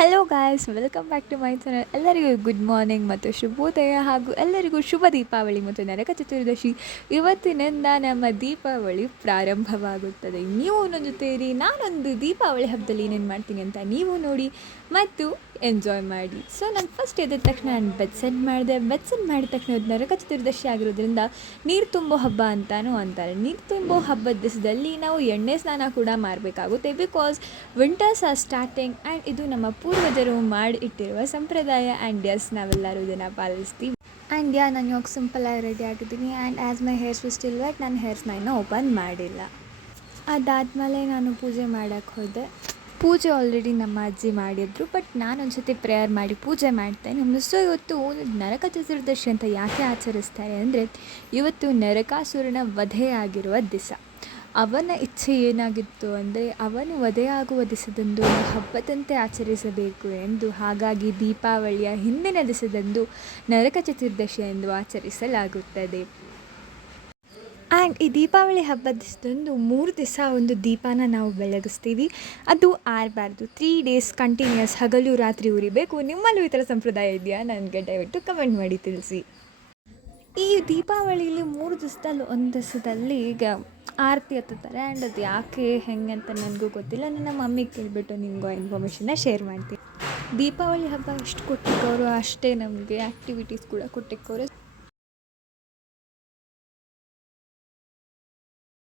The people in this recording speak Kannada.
Hello guys, welcome back to my channel. ಎಲ್ಲರಿಗೂ ಗುಡ್ ಮಾರ್ನಿಂಗ್ ಮತ್ತು ಶುಭೋದಯ, ಹಾಗೂ ಎಲ್ಲರಿಗೂ ಶುಭ ದೀಪಾವಳಿ ಮತ್ತು ನರಕ ಚತುರ್ದಶಿ. ಇವತ್ತಿನಿಂದ ನಮ್ಮ ದೀಪಾವಳಿ ಪ್ರಾರಂಭವಾಗುತ್ತದೆ. ನೀವು ನನ್ನ ಜೊತೆ ಇರಿ. ನಾನೊಂದು ದೀಪಾವಳಿ ಹಬ್ಬದಲ್ಲಿ ಏನೇನು ಮಾಡ್ತೀನಿ ಅಂತ ನೀವು ನೋಡಿ ಮತ್ತು ಎಂಜಾಯ್ ಮಾಡಿ. ಸೊ ನಾನು ಫಸ್ಟ್ ಎದ್ದ ತಕ್ಷಣ ನಾನು ಬೆಡ್ ಮಾಡಿದ ತಕ್ಷಣ ಇವತ್ತು ನರಕ ಚತುರ್ದಶಿ ಆಗಿರೋದ್ರಿಂದ ನೀರು ತುಂಬೋ ಹಬ್ಬ ಅಂತಲೂ ಅಂತಾರೆ. ನೀರು ತುಂಬೋ ಹಬ್ಬದ ದಿವಸದಲ್ಲಿ ನಾವು ಎಣ್ಣೆ ಸ್ನಾನ ಕೂಡ ಮಾಡಬೇಕಾಗುತ್ತೆ. Because winters are starting and ಇದು ನಮ್ಮ ಪೂರ್ವಜರು ಮಾಡಿ ಇಟ್ಟಿರುವ ಸಂಪ್ರದಾಯ. ಆ್ಯಂಡ್ ಎಸ್, ನಾವೆಲ್ಲರೂ ಇದನ್ನು ಪಾಲಿಸ್ತೀವಿ. ಆ್ಯಂಡ್ ನಾನು ಇವಾಗ ಸಿಂಪಲಾಗಿ ರೆಡಿ ಆಗಿದ್ದೀನಿ. And as my hairs still wet, ನಾನು ಹೇರ್ಸ್ನ ಇನ್ನೂ ಓಪನ್ ಮಾಡಿಲ್ಲ. ಅದಾದಮೇಲೆ ನಾನು ಪೂಜೆ ಮಾಡೋಕ್ಕೆ ಹೋದೆ. ಪೂಜೆ ಆಲ್ರೆಡಿ ನಮ್ಮ ಅಜ್ಜಿ ಮಾಡಿದ್ರು, ಬಟ್ ನಾನೊಂದು ಸತಿ ಪ್ರೇಯರ್ ಮಾಡಿ ಪೂಜೆ ಮಾಡ್ತೇನೆ. ಸೊ ಇವತ್ತು ನರಕ ಚತುರ್ದಶಿ ಅಂತ ಯಾಕೆ ಆಚರಿಸ್ತಾರೆ ಅಂದರೆ, ಇವತ್ತು ನರಕಾಸುರನ ವಧೆಯಾಗಿರುವ ದಿವಸ. ಅವನ ಇಚ್ಛೆ ಏನಾಗಿತ್ತು ಅಂದರೆ, ಅವನು ವಧೆಯಾಗುವ ದಿವಸದಂದು ಹಬ್ಬದಂತೆ ಆಚರಿಸಬೇಕು ಎಂದು. ಹಾಗಾಗಿ ದೀಪಾವಳಿಯ ಹಿಂದಿನ ದಿವಸದಂದು ನರಕ ಚತುರ್ದಶಿ ಎಂದು ಆಚರಿಸಲಾಗುತ್ತದೆ. ಆ್ಯಂಡ್ ಈ ದೀಪಾವಳಿ ಹಬ್ಬದ ದಿವಸದಂದು 3 ದಿವಸ ಒಂದು ದೀಪನ ನಾವು ಬೆಳಗಿಸ್ತೀವಿ. ಅದು ಆರಬಾರ್ದು. 3 ಡೇಸ್ ಕಂಟಿನ್ಯೂಸ್ ಹಗಲು ರಾತ್ರಿ ಉರಿಬೇಕು. ನಿಮ್ಮಲ್ಲೂ ಈ ಥರ ಸಂಪ್ರದಾಯ ಇದೆಯಾ? ನನಗೆ ದಯವಿಟ್ಟು ಕಮೆಂಟ್ ಮಾಡಿ ತಿಳಿಸಿ. ಈ ದೀಪಾವಳಿಯಲ್ಲಿ 3 ದಿವಸದಲ್ಲಿ ಒಂದು ದಿವಸದಲ್ಲಿ ಈಗ ಆರತಿ ಹತ್ತುತ್ತಾರೆ. ಆ್ಯಂಡ್ ಅದು ಯಾಕೆ ಹೆಂಗೆ ಅಂತ ನನಗೂ ಗೊತ್ತಿಲ್ಲ. ನನ್ನ ಮಮ್ಮಿಗೆ ಕೇಳಿಬಿಟ್ಟು ನಿಮಗೂ ಇನ್ಫಾರ್ಮೇಷನ್ನ ಶೇರ್ ಮಾಡ್ತೀನಿ. ದೀಪಾವಳಿ ಹಬ್ಬ ಎಷ್ಟು ಕೊಟ್ಟಿದ್ದವರು ಅಷ್ಟೇ ನಮಗೆ ಆ್ಯಕ್ಟಿವಿಟೀಸ್ ಕೂಡ ಕೊಟ್ಟಿದ್ದವರು.